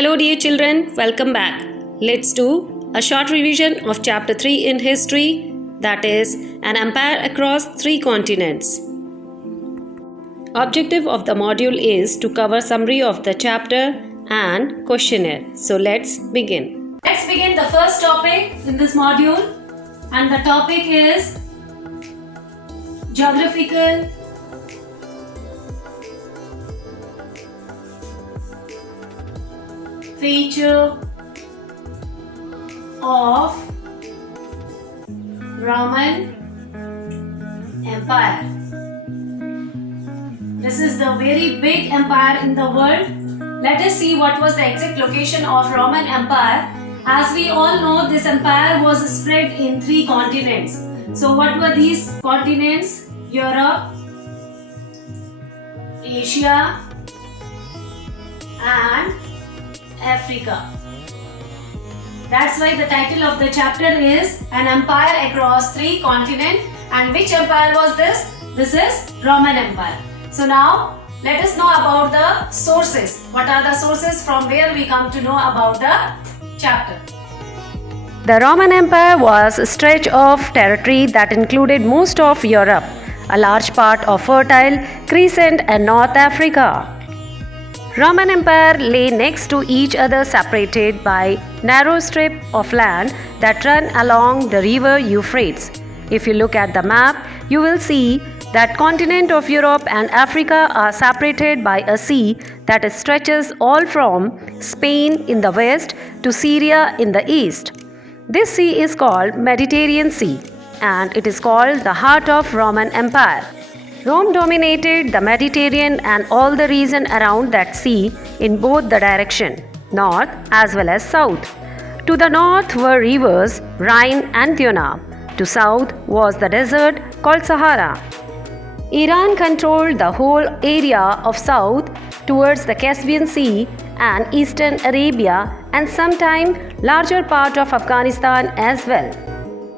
Hello dear children, welcome back. Let's do a short revision of chapter 3 in history, that is an empire across 3 continents. Objective of the module is to cover summary of the chapter and questionnaire. So let's begin. Let's begin the first topic in this module, and the topic is geographical feature of Roman Empire. This is the very big empire in the world. Let us see what was the exact location of Roman Empire. As we all know, this empire was spread in 3 continents. So what were these continents? Europe, Asia and Africa. That's why the title of the chapter is An Empire Across 3 Continents. And which empire was this? This is Roman Empire. So now let us know about the sources. What are the sources from where we come to know about the chapter? The Roman Empire was a stretch of territory that included most of Europe, a large part of fertile Crescent and North Africa. Roman Empire lay next to each other, separated by narrow strip of land that run along the river Euphrates. If you look at the map, you will see that continent of Europe and Africa are separated by a sea that stretches all from Spain in the west to Syria in the east. This sea is called Mediterranean Sea, and it is called the heart of Roman Empire. Rome dominated the Mediterranean and all the region around that sea in both the direction, north as well as south. To the north were rivers Rhine and Danube. To south was the desert called Sahara. Iran controlled the whole area of south towards the Caspian Sea and eastern Arabia, and sometimes larger part of Afghanistan as well.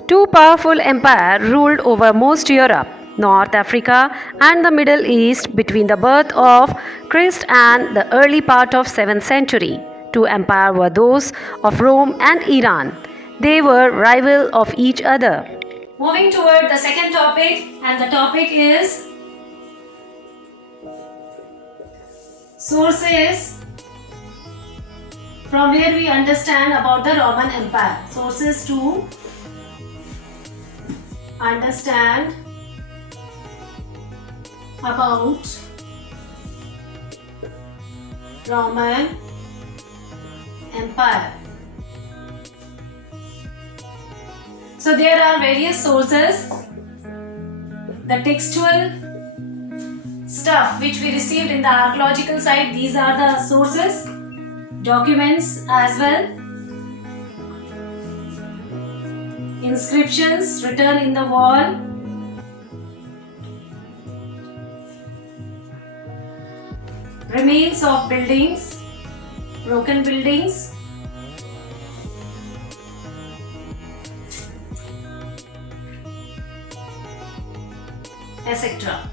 2 powerful empires ruled over most Europe, North Africa and the Middle East between the birth of Christ and the early part of 7th century. 2 empires were those of Rome and Iran. They were rivals of each other. Moving toward the second topic, and the topic is sources from where we understand about the Roman Empire. Sources to understand about Roman Empire. So there are various sources. The textual stuff which we received in the archaeological site, these are the sources. Documents as well. Inscriptions written in the wall. Remains of buildings, broken buildings, etc.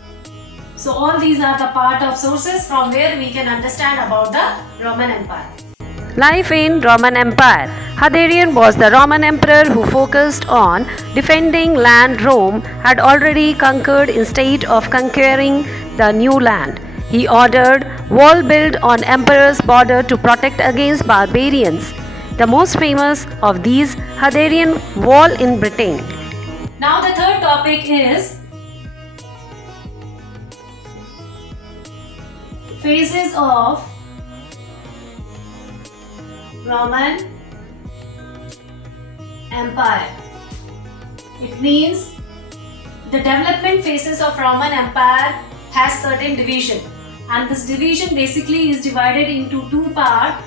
So all these are the part of sources from where we can understand about the Roman Empire. Life in Roman Empire. Hadrian was the Roman emperor who focused on defending land Rome had already conquered instead of conquering the new land. He ordered wall built on emperor's border to protect against barbarians. The most famous of these, Hadrian Wall in Britain. Now the third topic is phases of Roman Empire. It means the development phases of Roman Empire has certain division, and this division basically is divided into 2 parts.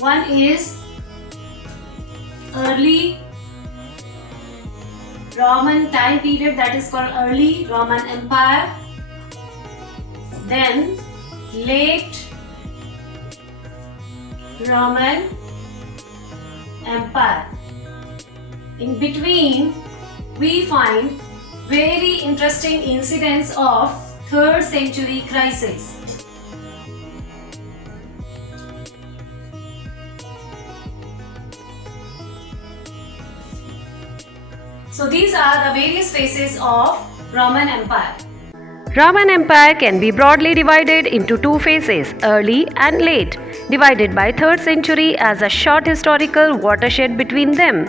One is early Roman time period, that is called early Roman Empire. Then late Roman Empire. In between we find very interesting incidents of 3rd century crisis. So these are the various phases of Roman Empire. Roman Empire can be broadly divided into two phases, early and late, divided by 3rd century as a short historical watershed between them.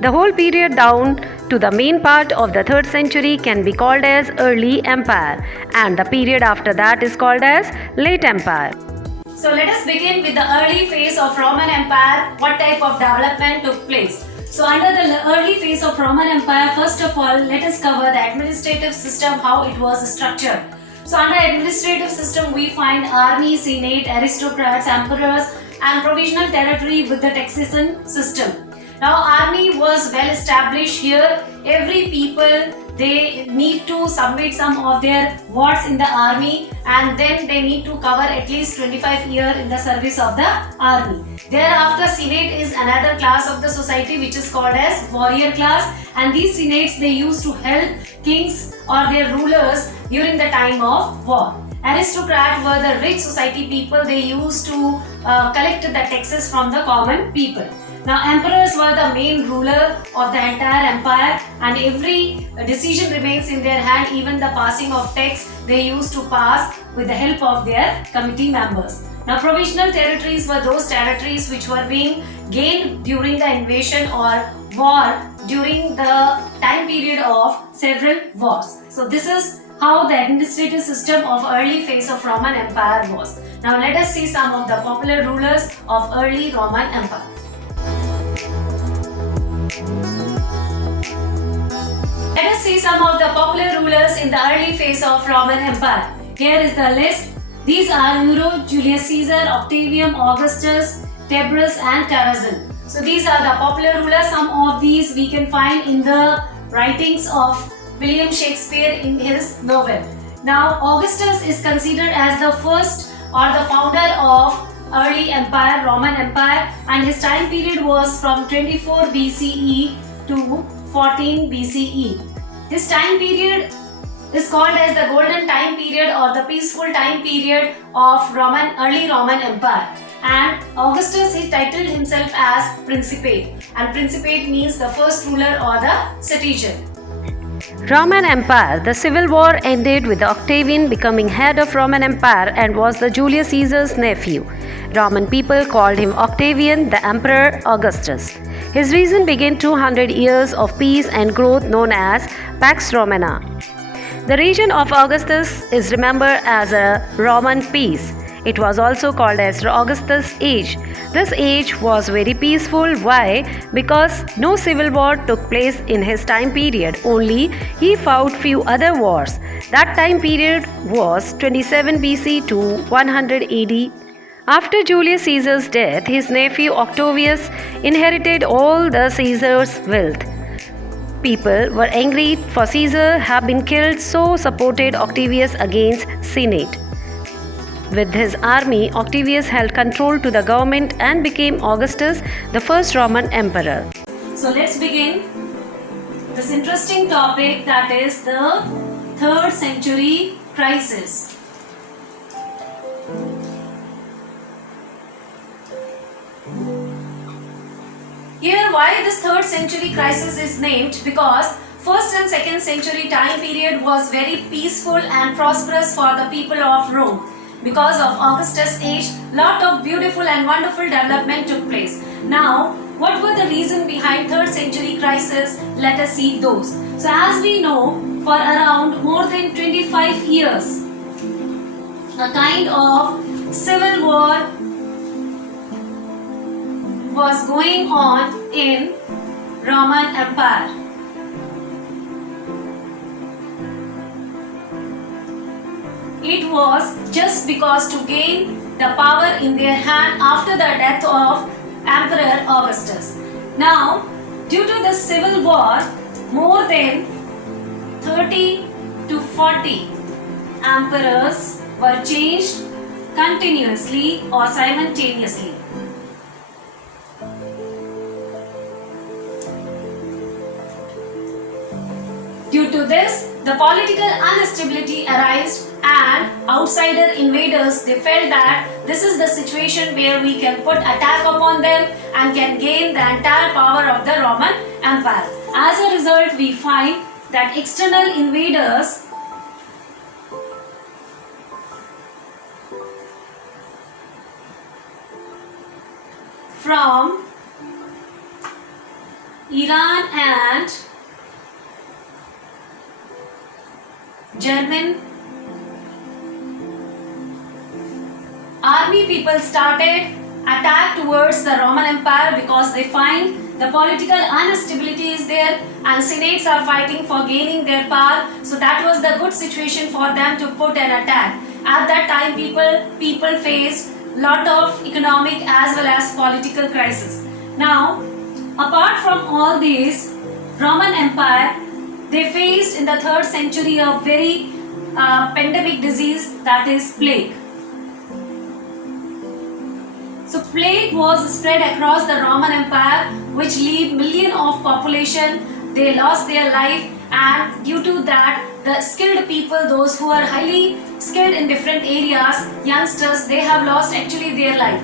The whole period down to the main part of the 3rd century can be called as early empire, and the period after that is called as late empire. So let us begin with the early phase of Roman Empire. What type of development took place? So under the early phase of Roman Empire, first of all, let us cover the administrative system, how it was structured. So under administrative system, we find army, senate, aristocrats, emperors, and provisional territory with the taxation system. Now army was well established here. Every people, they need to submit some of their wards in the army, and then they need to cover at least 25 years in the service of the army. Thereafter, senate is another class of the society which is called as warrior class, and these senates, they used to help kings or their rulers during the time of war. Aristocrats were the rich society people. They used to collect the taxes from the common people. Now emperors were the main ruler of the entire empire, and every decision remains in their hand. Even the passing of tax, they used to pass with the help of their committee members. Now provisional territories were those territories which were being gained during the invasion or war during the time period of several wars. So this is how the administrative system of early phase of Roman Empire was. Now let us see some of the popular rulers of early Roman Empire. Let us see some of the popular rulers in the early phase of Roman Empire. Here is the list. These are Nero, Julius Caesar, Octavian, Augustus, Tiberius, and Trajan. So these are the popular rulers. Some of these we can find in the writings of William Shakespeare in his novel. Now Augustus is considered as the first or the founder of early empire, Roman Empire, and his time period was from 24 BCE to 14 BCE. His time period is called as the golden time period or the peaceful time period of early Roman Empire. And Augustus, he titled himself as Principate, and Principate means the first ruler or the citizen. Roman Empire. The civil war ended with Octavian becoming head of Roman Empire and was the Julius Caesar's nephew. Roman people called him Octavian, the Emperor Augustus. His reign began 200 years of peace and growth known as Pax Romana. The reign of Augustus is remembered as a Roman peace. It was also called as Augustus' age. This age was very peaceful. Why? Because no civil war took place in his time period. Only he fought few other wars. That time period was 27 BC to 100 AD. After Julius Caesar's death, his nephew Octavius inherited all the Caesar's wealth. People were angry for Caesar had been killed, so supported Octavius against Senate. With his army, Octavius held control to the government and became Augustus, the first Roman emperor. So let's begin this interesting topic, that is the 3rd century crisis. Here, why this 3rd century crisis is named? Because 1st and 2nd century time period was very peaceful and prosperous for the people of Rome. Because of Augustus' age, lot of beautiful and wonderful development took place. Now, what were the reason behind 3rd century crisis? Let us see those. So as we know, for around more than 25 years, a kind of civil war was going on in Roman Empire. It was just because to gain the power in their hand after the death of Emperor Augustus. Now, due to the civil war, more than 30 to 40 emperors were changed continuously or simultaneously. Due to this, the political instability arose and outsider invaders, they felt that this is the situation where we can put attack upon them and can gain the entire power of the Roman Empire. As a result, we find that external invaders from Iran and German army people started attack towards the Roman Empire because they find the political instability is there and senates are fighting for gaining their power. So that was the good situation for them to put an attack. At that time, people faced lot of economic as well as political crisis. Now, apart from all these, Roman Empire, they faced in the 3rd century a very pandemic disease, that is plague. So plague was spread across the Roman Empire, which lead million of population, they lost their life, and due to that, the skilled people, those who are highly skilled in different areas, youngsters, they have lost actually their life.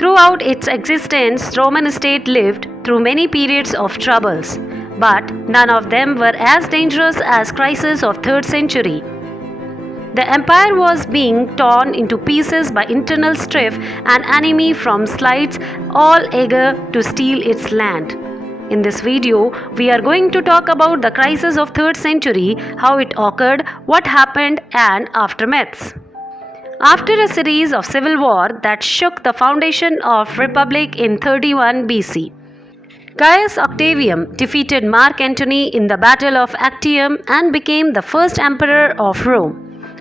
Throughout its existence, Roman state lived through many periods of troubles, but none of them were as dangerous as crisis of 3rd century. The empire was being torn into pieces by internal strife and enemy from slides, all eager to steal its land. In this video, we are going to talk about the crisis of 3rd century, how it occurred, what happened, and aftermaths. After a series of civil war that shook the foundation of republic in 31 BC, Gaius Octavian defeated Mark Antony in the Battle of Actium and became the first emperor of Rome.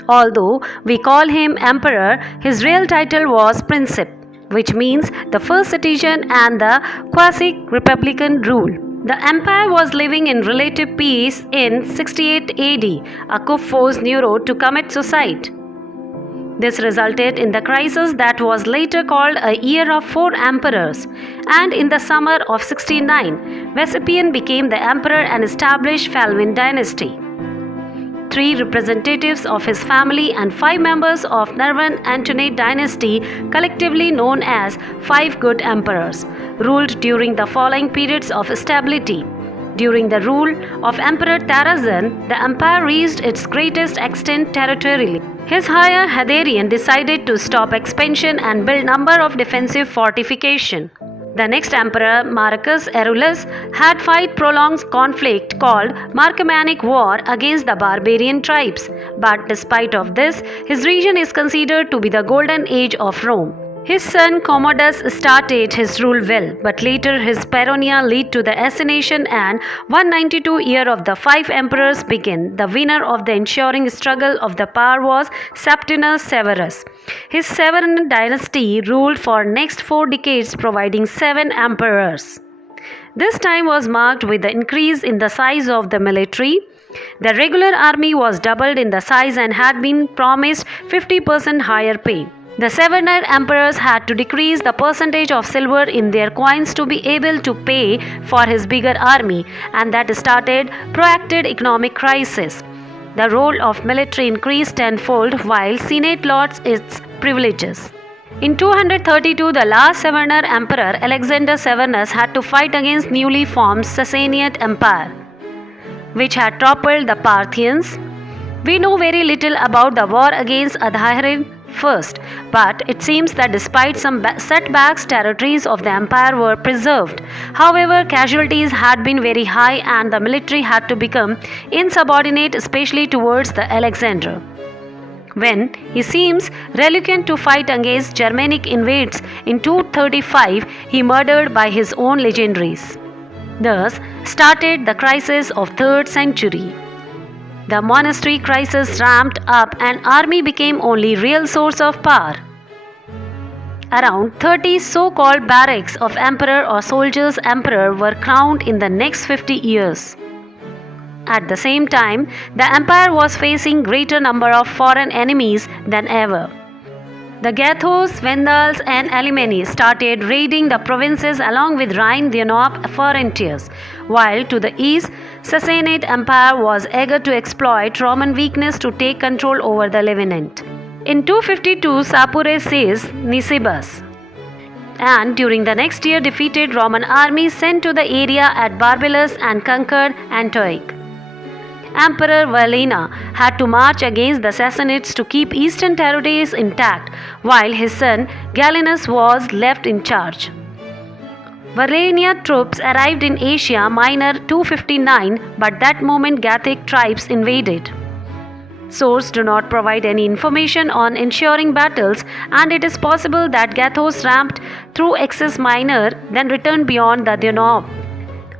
Although we call him emperor, his real title was Princeps, which means the first citizen and the quasi-republican rule. The empire was living in relative peace in 68 AD. A coup forced Nero to commit suicide. This resulted in the crisis that was later called a year of 4 emperors, and in the summer of 69, Vespasian became the emperor and established Flavian dynasty. 3 representatives of his family and 5 members of Nervan Antonine dynasty, collectively known as 5 good emperors, ruled during the following periods of stability. During the rule of Emperor Trajan, the empire reached its greatest extent territorially. His heir Hadrian decided to stop expansion and build number of defensive fortifications. The next emperor, Marcus Aurelius, had fought prolonged conflict called Marcomannic War against the barbarian tribes. But despite of this, his region is considered to be the golden age of Rome. His son Commodus started his rule well, but later his paranoia led to the assassination and 192 year of the 5 emperors began. The winner of the ensuing struggle of the power was Septimius Severus. His Severan dynasty ruled for next 4 decades, providing 7 emperors. This time was marked with the increase in the size of the military. The regular army was doubled in the size and had been promised 50% higher pay. The Severan emperors had to decrease the percentage of silver in their coins to be able to pay for his bigger army, and that started protracted economic crisis. The role of military increased tenfold while Senate lost its privileges. In 232, the last Severan emperor, Alexander Severus, had to fight against newly formed Sassanid Empire, which had toppled the Parthians. We know very little about the war against Hadrian first, but it seems that despite some setbacks, territories of the empire were preserved. However, casualties had been very high and the military had to become insubordinate, especially towards the Alexander. When he seems reluctant to fight against Germanic invaders in 235, he murdered by his own legionaries. Thus started the crisis of 3rd century. The monastery crisis ramped up and army became only real source of power. Around 30 so-called barracks of emperor or soldiers emperor were crowned in the next 50 years. At the same time, the empire was facing greater number of foreign enemies than ever. The Goths, Vandals and Alemanni started raiding the provinces along with Rhine-Danube frontiers, while to the east, Sassanid Empire was eager to exploit Roman weakness to take control over the Levant. In 252, Sapores seized Nisibis. and during the next year defeated Roman armies sent to the area at Barbelus and conquered Antioch. Emperor Valena had to march against the Sassanids to keep eastern territories intact, while his son Gallienus was left in charge. Valenian troops arrived in Asia Minor 259, but that moment Gathic tribes invaded. Sources do not provide any information on ensuing battles, and it is possible that Gathos ramped through Axis Minor, then returned beyond the Danube.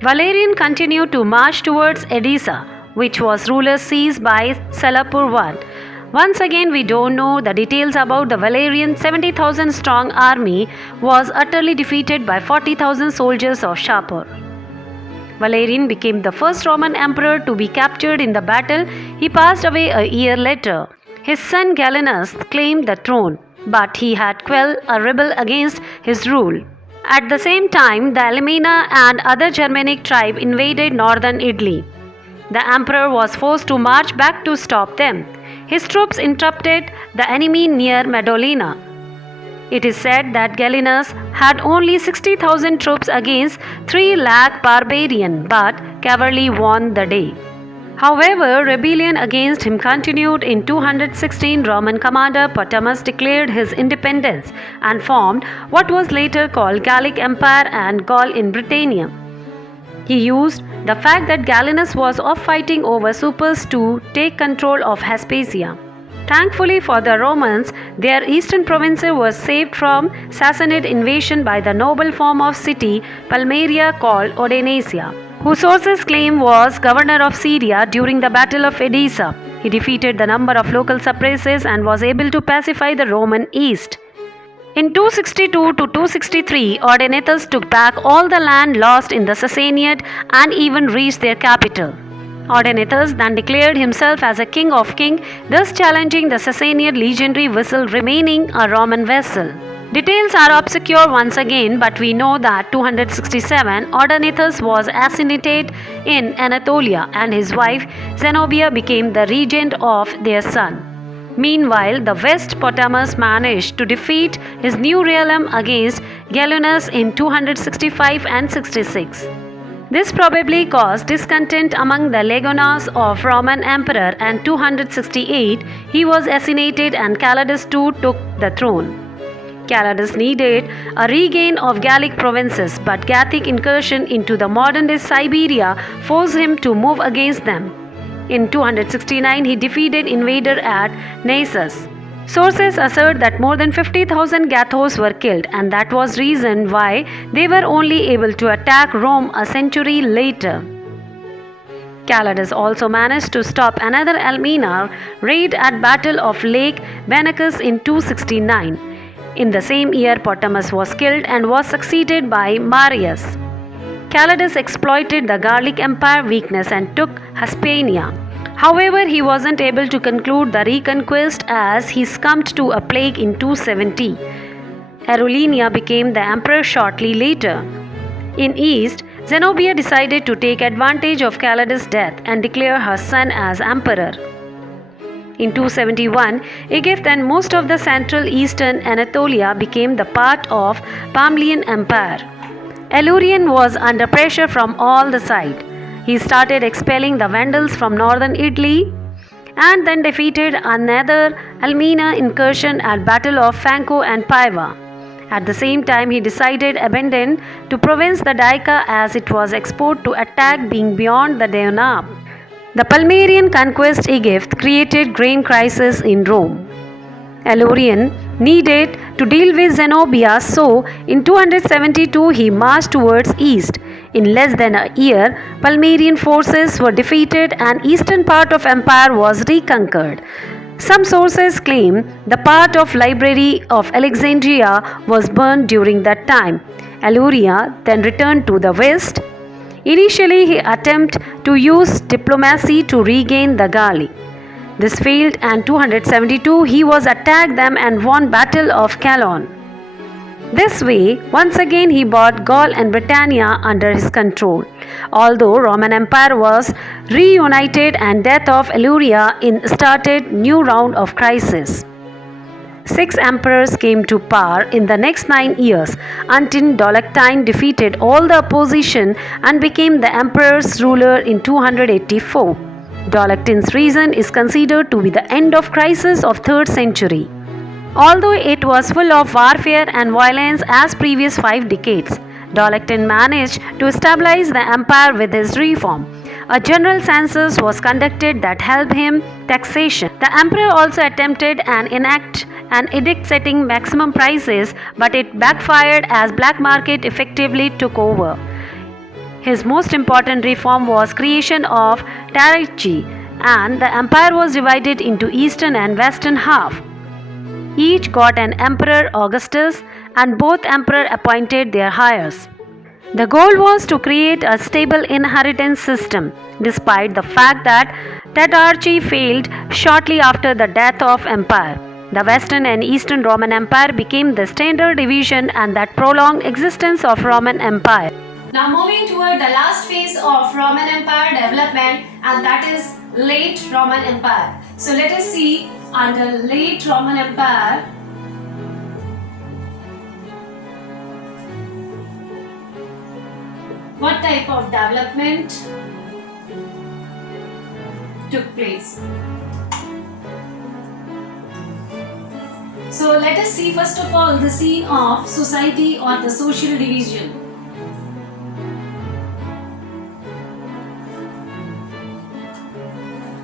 Valerian continued to march towards Edessa, which was rulers seized by Salapur I. Once again, we don't know the details about the Valerian 70,000 strong army was utterly defeated by 40,000 soldiers of Shapur. Valerian became the first Roman emperor to be captured in the battle. He passed away a year later. His son Gallienus claimed the throne, but he had quelled a rebel against his rule. At the same time, the Alemanni and other Germanic tribes invaded northern Italy. The emperor was forced to march back to stop them. His troops interrupted the enemy near Medolina. It is said that Gallienus had only 60,000 troops against 3 lakh barbarians, but cavalry won the day. However, rebellion against him continued. In 216, Roman commander Potamos declared his independence and formed what was later called Gallic Empire and Gaul in Britannia. He used the fact that Gallienus was off fighting over Supers to take control of Aspasia. Thankfully for the Romans, their eastern provinces was saved from Sassanid invasion by the noble form of city Palmyra called Odenasia, whose sources claim was governor of Syria during the Battle of Edessa. He defeated the number of local suppressors and was able to pacify the Roman East. In 262 to 263, Odenathus took back all the land lost in the Sassanid and even reached their capital. Odenathus then declared himself as a king of kings, thus challenging the Sassanid legendary vassal remaining a Roman vassal. Details are obscure once again, but we know that 267 Odenathus was assassinated in Anatolia and his wife Zenobia became the regent of their son. Meanwhile, the West Potamos managed to defeat his new realm against Gallienus in 265 and 66. This probably caused discontent among the leganas of Roman emperor, and 268 he was assassinated and Calidus II took the throne. Calidus needed a regain of Gallic provinces, but Gathic incursion into the modern-day Siberia forced him to move against them. In 269 he defeated invader at Naissus. Sources assert that more than 50,000 Gathos were killed, and that was reason why they were only able to attack Rome a century later. Calidus also managed to stop another Alemanni raid at Battle of Lake Benacus in 269. In the same year, Potamos was killed and was succeeded by Marius. Calidus exploited the Gallic Empire weakness and took Hispania. However, he wasn't able to conclude the reconquest as he succumbed to a plague in 270. Arulinia became the emperor shortly later. In East, Zenobia decided to take advantage of Calidus' death and declare her son as emperor. In 271, Egypt and most of the central eastern Anatolia became the part of Pamlian Empire. Alurian was under pressure from all the sides. He started expelling the Vandals from northern Italy and then defeated another Alemanni incursion at Battle of Franco and Paiva. At the same time, he decided abandon to province the Dacia as it was exposed to attack being beyond the Danube. The Palmyrian conquest Egypt created grain crisis in Rome. Alurian needed to deal with Zenobia, so in 272 he marched towards east. In less than a year, Palmyrian forces were defeated and eastern part of empire was reconquered. Some sources claim the part of Library of Alexandria was burned during that time. Aluria then returned to the west. Initially, he attempted to use diplomacy to regain the Galli. This failed, and 272 he was attacked them and won Battle of Calonne. This way, once again he brought Gaul and Britannia under his control. Although Roman Empire was reunited and death of Aluria started new round of crisis. 6 emperors came to power in the next 9 years until Doloctine defeated all the opposition and became the emperor's ruler in 284. Doloctine's reign is considered to be the end of crisis of 3rd century. Although it was full of warfare and violence as previous 5 decades, Doloctine managed to stabilize the empire with his reform. A general census was conducted that helped him taxation. The emperor also attempted and enact an edict setting maximum prices, but it backfired as black market effectively took over. His most important reform was creation of Tarichi, and the empire was divided into eastern and western half. Each got an emperor Augustus, and both emperors appointed their heirs. The goal was to create a stable inheritance system, despite the fact that Tetrarchy failed shortly after the death of empire. The Western and Eastern Roman Empire became the standard division and that prolonged existence of Roman Empire. Now moving toward the last phase of Roman Empire development, and that is late Roman Empire. So let us see under late Roman Empire what type of development took place. So let us see first of all the scene of society or the social division.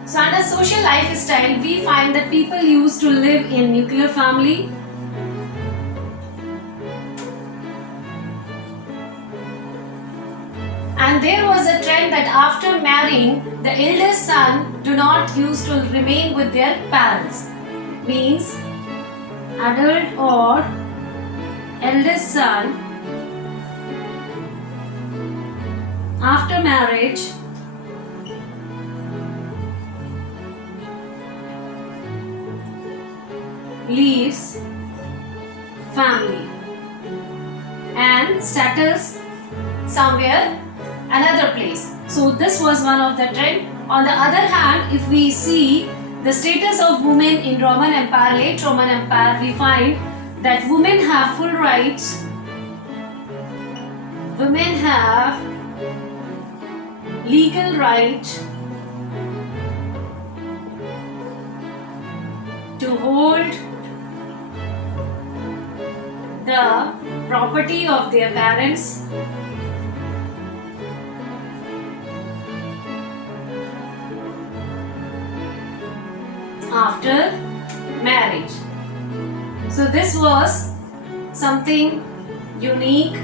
So under social lifestyle, we find that people used to live in nuclear family. And there was a trend that after marrying, the eldest son do not used to remain with their parents. Means adult or eldest son after marriage leaves family and settles somewhere another place. So this was one of the trend. On the other hand, if we see the status of women in Roman Empire, late Roman Empire, we find that women have full rights. Women have legal right to hold the property of their parents after marriage. So this was something unique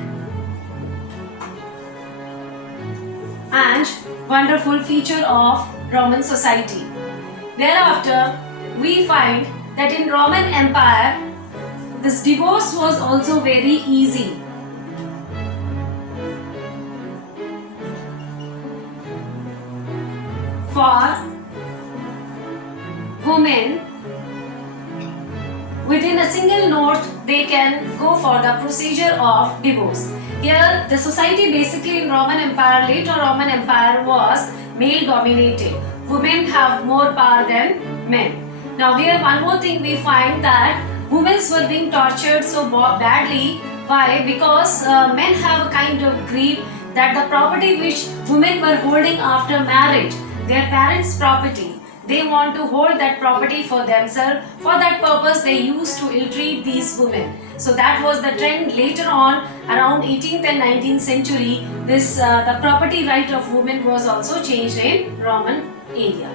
and wonderful feature of Roman society. Thereafter, we find that in Roman Empire, this divorce was also very easy. For women, within a single note, they can go for the procedure of divorce. Here, the society basically in Roman Empire, later Roman Empire was male dominated. Women have more power than men. Now here one more thing we find that women were being tortured so badly. Why? Because men have a kind of greed that the property which women were holding after marriage, their parents' property, they want to hold that property for themselves. For that purpose, they used to ill-treat these women. So that was the trend later on, around 18th and 19th century. This the property right of women was also changed in Roman area.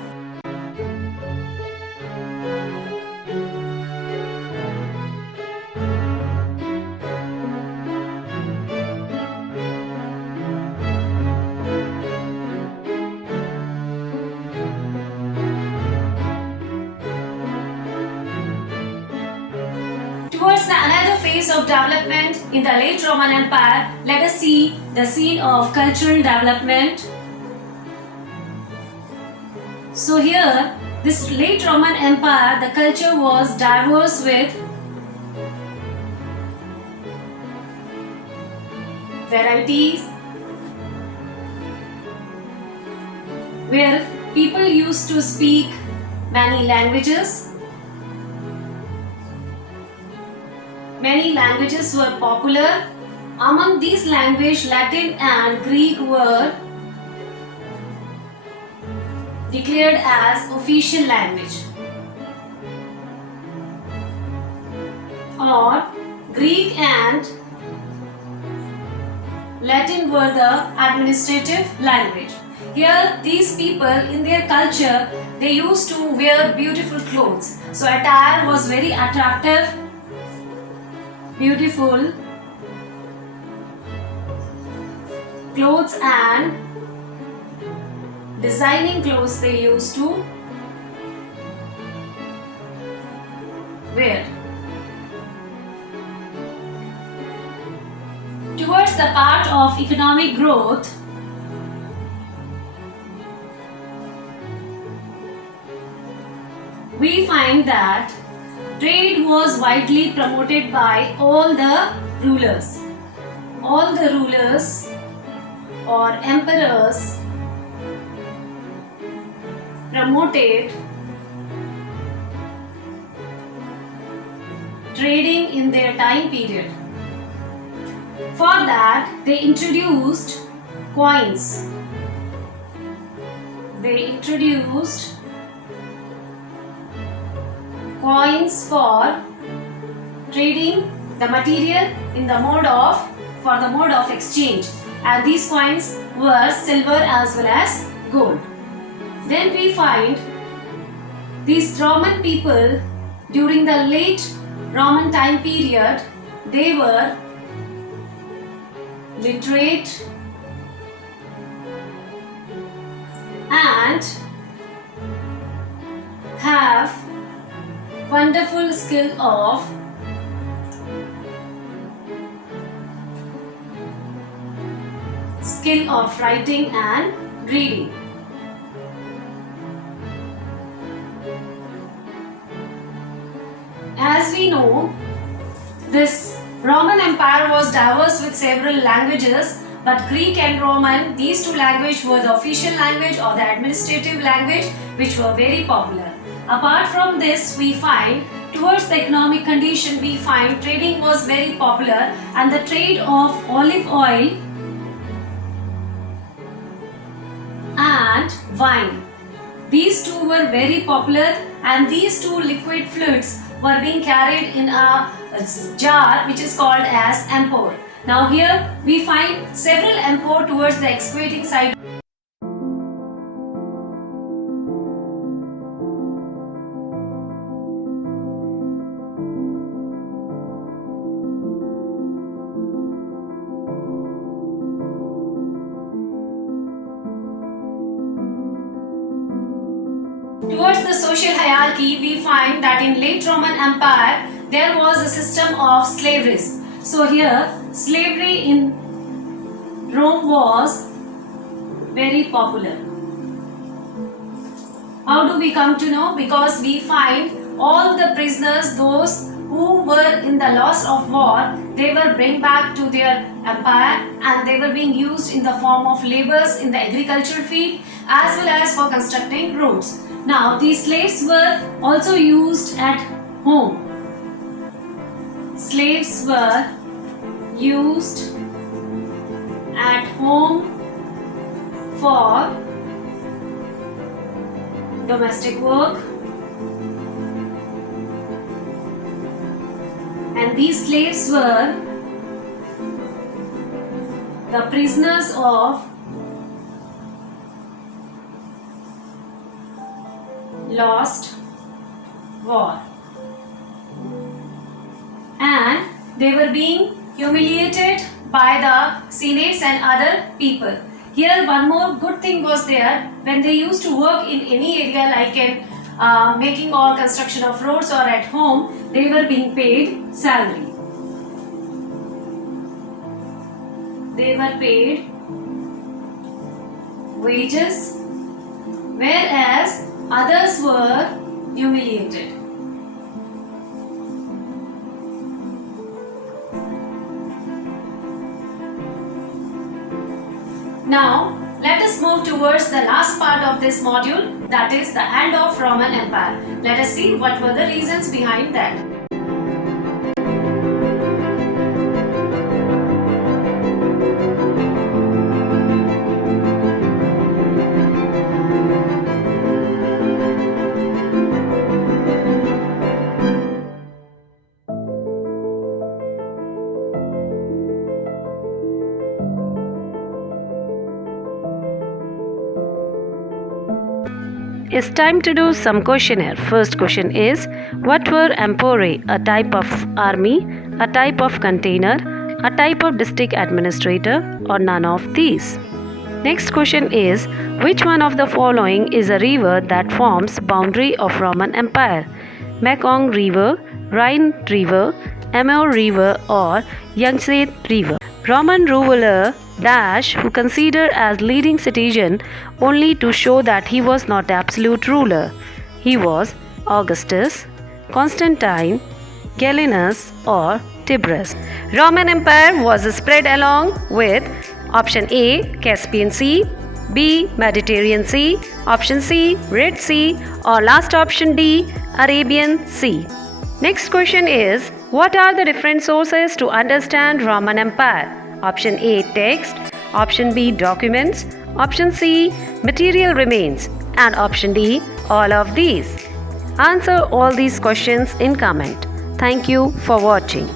Towards another phase of development in the late Roman Empire, let us see the scene of cultural development. So here, this late Roman Empire, the culture was diverse with varieties, where people used to speak many languages. many languages were popular. Among these languages, Latin and Greek were declared as official language. Or Greek and Latin were the administrative language. Here, these people in their culture, they used to wear beautiful clothes. So attire was very attractive, beautiful clothes, and designing clothes they used to wear. Towards the part of economic growth, we find that trade was widely promoted by all the rulers. All the rulers or emperors promoted trading in their time period. For that, they introduced coins. They introduced coins for trading the material in the mode of exchange, and these coins were silver as well as gold. Then we find these Roman people during the late Roman time period, they were literate and have wonderful skill of writing and reading. As we know, this Roman Empire was diverse with several languages, but Greek and Roman, these two languages were the official language or the administrative language, which were very popular. Apart from this, we find towards the economic condition, we find trading was very popular, and the trade of olive oil and wine. These two were very popular, and these two liquid fluids were being carried in a jar which is called as amphore. Now here we find several amphore towards the excavating side. Towards the social hierarchy, we find that in late Roman Empire, there was a system of slavery. So here, slavery in Rome was very popular. How do we come to know? Because we find all the prisoners, those who were in the loss of war, they were brought back to their empire, and they were being used in the form of laborers in the agricultural field as well as for constructing roads. Now, these slaves were also used at home. Slaves were used at home for domestic work, and these slaves were the prisoners of lost war, and they were being humiliated by the senates and other people. Here one more good thing was there, when they used to work in any area like in making or construction of roads or at home, they were being paid salary. They were paid wages, whereas others were humiliated. Now, let us move towards the last part of this module, that is the end of Roman Empire. Let us see what were the reasons behind that. It's time to do some questionnaire. First question is, what were emporae? A type of army, a type of container, a type of district administrator, or none of these? Next question is, which one of the following is a river that forms boundary of Roman Empire? Mekong River, Rhine River, Amur River, or Yangtze River? Roman ruler Dash, who considered as leading citizen only to show that he was not absolute ruler. He was Augustus, Constantine, Gallienus, or Tiberius. Roman Empire was spread along with option A, Caspian Sea, B, Mediterranean Sea, option C, Red Sea, or last option D, Arabian Sea. Next question is, what are the different sources to understand Roman Empire? Option A, text, option B, documents, option C, material remains, and option D, all of these. Answer all these questions in comment. Thank you for watching.